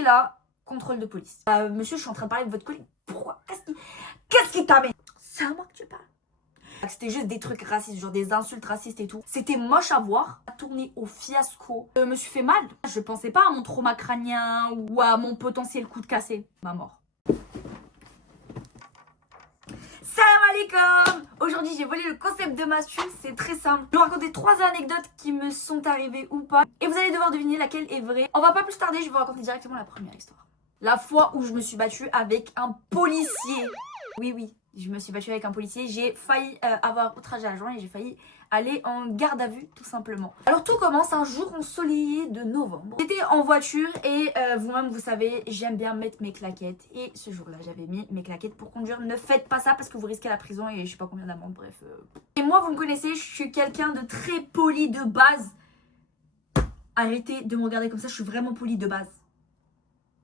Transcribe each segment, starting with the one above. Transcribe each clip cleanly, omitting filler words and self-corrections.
Et là, contrôle de police. Monsieur, je suis en train de parler de votre collègue. Pourquoi? Qu'est-ce qui t'amène? C'est à moi que tu parles. C'était juste des trucs racistes, genre des insultes racistes et tout. C'était moche à voir. Tourné au fiasco. Je me suis fait mal. Je pensais pas à mon trauma crânien ou à mon potentiel coup de cassé. Ma mort. Salam alaikum. Aujourd'hui, j'ai volé le concept de ma chute. C'est très simple. Je vais vous raconter 3 anecdotes qui me sont arrivées ou pas. Et vous allez devoir deviner laquelle est vraie. On va pas plus tarder, je vais vous raconter directement la première histoire. La fois où je me suis battue avec un policier. Oui, je me suis battue avec un policier. J'ai failli avoir outrage à la joint et j'ai failli aller en garde à vue, tout simplement. Alors tout commence un jour ensoleillé de novembre. J'étais en voiture et vous-même, vous savez, j'aime bien mettre mes claquettes. Et ce jour-là, j'avais mis mes claquettes pour conduire. Ne faites pas ça parce que vous risquez la prison et je sais pas combien d'amendes, bref. Et moi, vous me connaissez, je suis quelqu'un de très poli de base. Arrêtez de me regarder comme ça, je suis vraiment poli de base.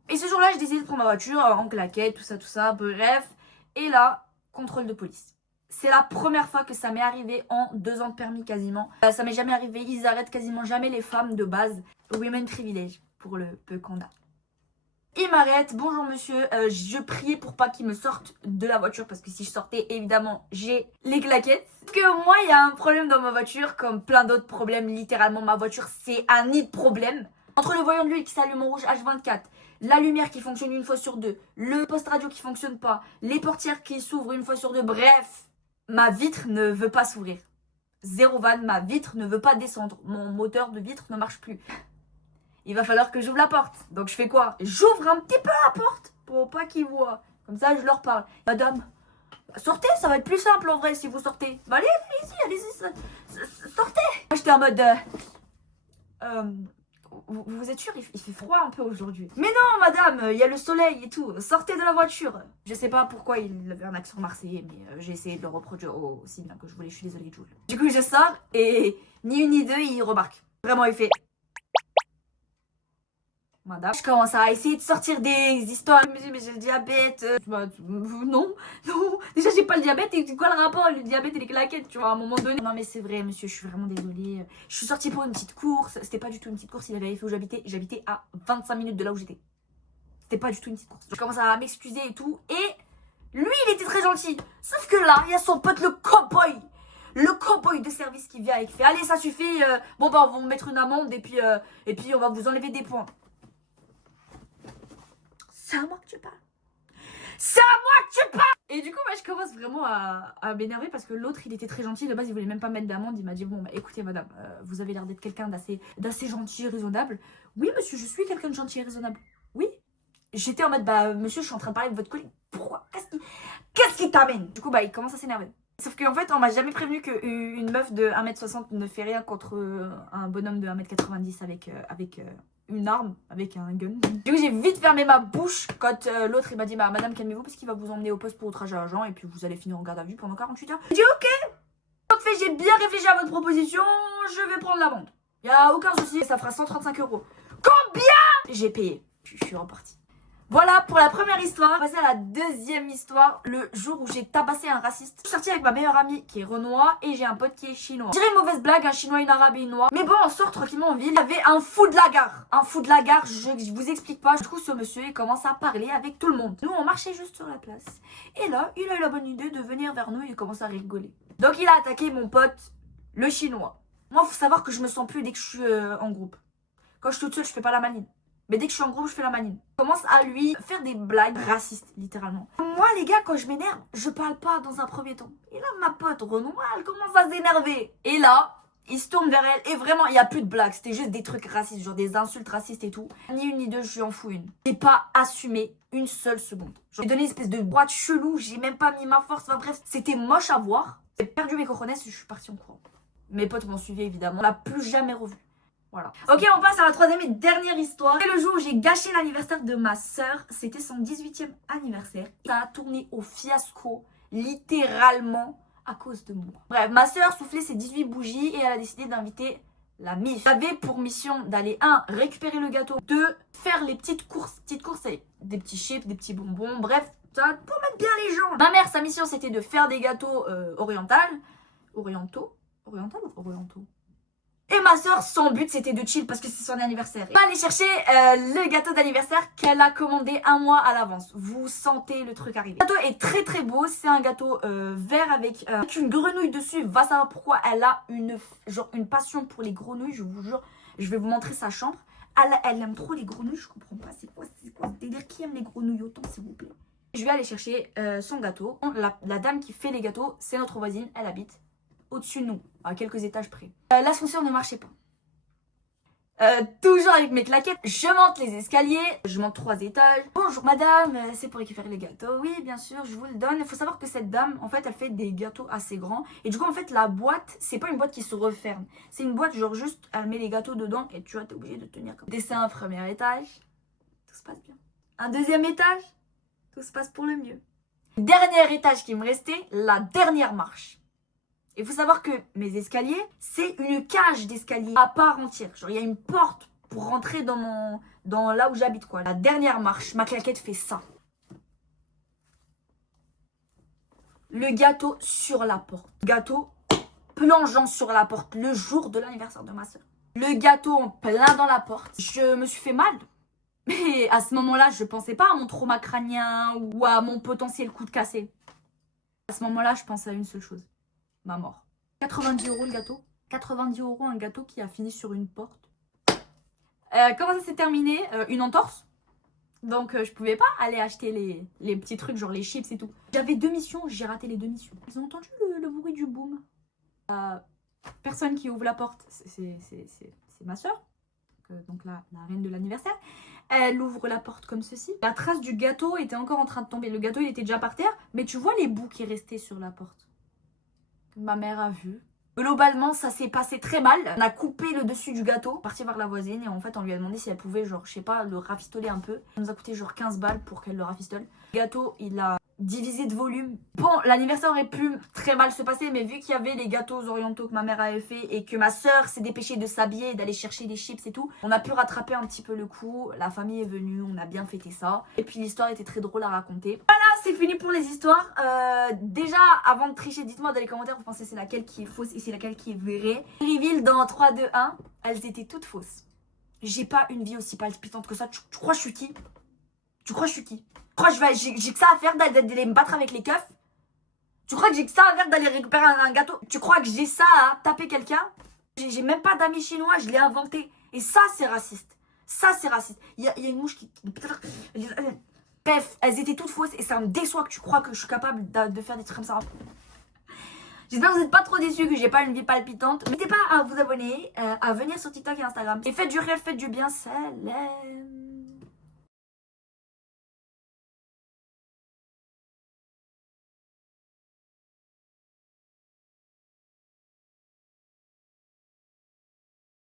Et ce jour-là, j'ai décidé de prendre ma voiture en claquettes, tout ça, bref. Et là, contrôle de police. C'est la première fois que ça m'est arrivé en 2 ans de permis quasiment. Ça m'est jamais arrivé, ils arrêtent quasiment jamais les femmes de base. Women privilege, pour le peu qu'on a. Il m'arrête, bonjour monsieur, je priais pour pas qu'il me sorte de la voiture parce que si je sortais, évidemment, j'ai les claquettes. Parce que moi, il y a un problème dans ma voiture, comme plein d'autres problèmes, littéralement, ma voiture, c'est un nid de problème. Entre le voyant de l'huile qui s'allume en rouge H24, la lumière qui fonctionne une fois sur 2, le poste radio qui fonctionne pas, les portières qui s'ouvrent une fois sur 2, bref, ma vitre ne veut pas s'ouvrir. Zéro vanne, ma vitre ne veut pas descendre. Mon moteur de vitre ne marche plus. Il va falloir que j'ouvre la porte. Donc je fais quoi? J'ouvre un petit peu la porte pour pas qu'ils voient. Comme ça, je leur parle. Madame, sortez, ça va être plus simple en vrai si vous sortez. Bah allez-y, sortez. Moi j'étais en mode... vous êtes sûr, il fait froid un peu aujourd'hui. Mais non, madame, il y a le soleil et tout. Sortez de la voiture. Je sais pas pourquoi il avait un accent marseillais, mais j'ai essayé de le reproduire aussi bien que je voulais. Je suis désolée, Jules. Du coup, je sors et ni une ni deux, il remarque. Vraiment, il fait... Madame. Je commence à essayer de sortir des histoires. Je me dis, mais j'ai le diabète. Non. Déjà, j'ai pas le diabète. Et c'est quoi le rapport? Le diabète et les claquettes, tu vois, à un moment donné. Non, mais c'est vrai, monsieur, je suis vraiment désolée. Je suis sortie pour une petite course. C'était pas du tout une petite course. Il avait fait où j'habitais. J'habitais à 25 minutes de là où j'étais. C'était pas du tout une petite course. Je commence à m'excuser et tout. Et lui, il était très gentil. Sauf que là, il y a son pote, le cowboy. Le cowboy de service qui vient et qui fait, allez, ça suffit. Bon, bah, on va vous mettre une amende et puis on va vous enlever des points. C'est à moi que tu parles. C'est à moi que tu parles. Et du coup, je commence vraiment à m'énerver parce que l'autre, il était très gentil. De base, il voulait même pas mettre d'amende. Il m'a dit, bon, bah, écoutez, madame, vous avez l'air d'être quelqu'un d'assez gentil et raisonnable. Oui, monsieur, je suis quelqu'un de gentil et raisonnable. Oui. J'étais en mode, bah, monsieur, je suis en train de parler de votre collègue. Pourquoi? Qu'est-ce qui t'amène? Du coup, il commence à s'énerver. Sauf qu'en fait, on m'a jamais prévenu qu'une meuf de 1m60 ne fait rien contre un bonhomme de 1m90 avec une arme, avec un gun. Du coup, j'ai vite fermé ma bouche quand l'autre, il m'a dit, bah, madame, calmez-vous parce qu'il va vous emmener au poste pour outrage à agent et puis vous allez finir en garde à vue pendant 48 heures. J'ai dit, ok. En fait, j'ai bien réfléchi à votre proposition, je vais prendre l'amende. Y a aucun souci, ça fera 135 €. Combien? J'ai payé. Je suis repartie. Voilà pour la première histoire. On va passer à la deuxième histoire. Le jour où j'ai tabassé un raciste. Je suis sortie avec ma meilleure amie qui est renois et j'ai un pote qui est chinois. Je dirais une mauvaise blague, un chinois, une arabe et une noire. Mais bon, on sort tranquillement en ville. Il y avait un fou de la gare. Un fou de la gare, je vous explique pas. Je trouve ce monsieur, il commence à parler avec tout le monde. Nous, on marchait juste sur la place. Et là, il a eu la bonne idée de venir vers nous et il commence à rigoler. Donc il a attaqué mon pote, le chinois. Moi, faut savoir que je me sens plus dès que je suis en groupe. Quand je suis toute seule, je fais pas la maline. Mais dès que je suis en groupe, je fais la maline. Je commence à lui faire des blagues racistes, littéralement. Moi, les gars, quand je m'énerve, je parle pas dans un premier temps. Et là, ma pote Renoir, elle commence à s'énerver. Et là, il se tourne vers elle. Et vraiment, il n'y a plus de blagues. C'était juste des trucs racistes, genre des insultes racistes et tout. Ni une ni deux, je lui en fous une. J'ai pas assumé une seule seconde. J'ai donné une espèce de boîte chelou. J'ai même pas mis ma force. Enfin bref, c'était moche à voir. J'ai perdu mes cojones et je suis partie en courant. Mes potes m'ont suivi, évidemment. On l'a plus jamais revu. Voilà. Ok, on passe à la troisième et dernière histoire. C'est le jour où j'ai gâché l'anniversaire de ma soeur. C'était son 18e anniversaire. Ça a tourné au fiasco, littéralement, à cause de moi. Bref, ma soeur soufflait ses 18 bougies et elle a décidé d'inviter la MIF. J'avais pour mission d'aller, 1, récupérer le gâteau, 2, faire les petites courses. Petites courses, c'est des petits chips, des petits bonbons, bref, ça, pour mettre bien les gens. Ma mère, sa mission, c'était de faire des gâteaux orientaux. Oriental ou orientaux? Et ma soeur, son but c'était de chill parce que c'est son anniversaire. Elle va aller chercher le gâteau d'anniversaire qu'elle a commandé un mois à l'avance. Vous sentez le truc arriver. Le gâteau est très très beau. C'est un gâteau vert avec une grenouille dessus. Va savoir pourquoi elle a une passion pour les grenouilles. Je vous jure, je vais vous montrer sa chambre. Elle aime trop les grenouilles. Je comprends pas. C'est quoi ce délire? Qui aime les grenouilles autant, s'il vous plaît? Je vais aller chercher son gâteau. La dame qui fait les gâteaux, c'est notre voisine. Elle habite au-dessus de nous, à quelques étages près. L'ascenseur ne marchait pas. Toujours avec mes claquettes, je monte les escaliers, je monte 3 étages. Bonjour madame, c'est pour récupérer les gâteaux. Oui, bien sûr, je vous le donne. Il faut savoir que cette dame, en fait, elle fait des gâteaux assez grands. Et du coup, en fait, la boîte, c'est pas une boîte qui se referme. C'est une boîte, genre juste, elle met les gâteaux dedans et tu vois, t'es obligé de tenir comme ça. Descends un premier étage, tout se passe bien. Un deuxième étage, tout se passe pour le mieux. Dernier étage qui me restait, la dernière marche. Il faut savoir que mes escaliers, c'est une cage d'escalier à part entière. Genre, il y a une porte pour rentrer dans là où j'habite, quoi. La dernière marche, ma claquette fait ça. Le gâteau sur la porte. Gâteau plongeant sur la porte le jour de l'anniversaire de ma soeur. Le gâteau en plein dans la porte. Je me suis fait mal. Mais à ce moment-là, je pensais pas à mon trauma crânien ou à mon potentiel coup de cassé. À ce moment-là, je pensais à une seule chose. Ma mort. 90 € le gâteau. 90 € un gâteau qui a fini sur une porte. Comment ça s'est terminé? Une entorse. Donc je pouvais pas aller acheter les petits trucs genre les chips et tout. J'avais 2 missions, j'ai raté les 2 missions. Ils ont entendu le bruit du boom. Personne qui ouvre la porte, c'est ma soeur. Donc la reine de l'anniversaire. Elle ouvre la porte comme ceci. La trace du gâteau était encore en train de tomber. Le gâteau il était déjà par terre, mais tu vois les bouts qui restaient sur la porte. Ma mère a vu. Globalement, ça s'est passé très mal. On a coupé le dessus du gâteau, parti vers la voisine et en fait, on lui a demandé si elle pouvait, genre, je sais pas, le rafistoler un peu. Ça nous a coûté genre 15 balles pour qu'elle le rafistole. Le gâteau, il a divisé de volume. Bon, l'anniversaire aurait pu très mal se passer, mais vu qu'il y avait les gâteaux orientaux que ma mère avait fait et que ma soeur s'est dépêchée de s'habiller et d'aller chercher des chips et tout, on a pu rattraper un petit peu le coup. La famille est venue, on a bien fêté ça. Et puis l'histoire était très drôle à raconter. Voilà, c'est fini pour les histoires. Déjà, avant de tricher, dites-moi dans les commentaires, vous pensez c'est laquelle qui est fausse et c'est laquelle qui est vraie. Reveal dans 3, 2, 1, elles étaient toutes fausses. J'ai pas une vie aussi palpitante que ça. Tu crois que je suis qui? Tu crois que je suis qui? Tu crois que j'ai que ça à faire d'aller me battre avec les keufs? Tu crois que j'ai que ça à faire d'aller récupérer un gâteau? Tu crois que j'ai ça à taper quelqu'un? J'ai même pas d'amis chinois, je l'ai inventé. Et ça, c'est raciste. Ça, c'est raciste. Il y a une mouche qui... Bref, elles étaient toutes fausses et ça me déçoit que tu crois que je suis capable de faire des trucs comme ça. J'espère que vous n'êtes pas trop déçus, que j'ai pas une vie palpitante. N'hésitez pas à vous abonner, à venir sur TikTok et Instagram. Et faites du réel, faites du bien, salam.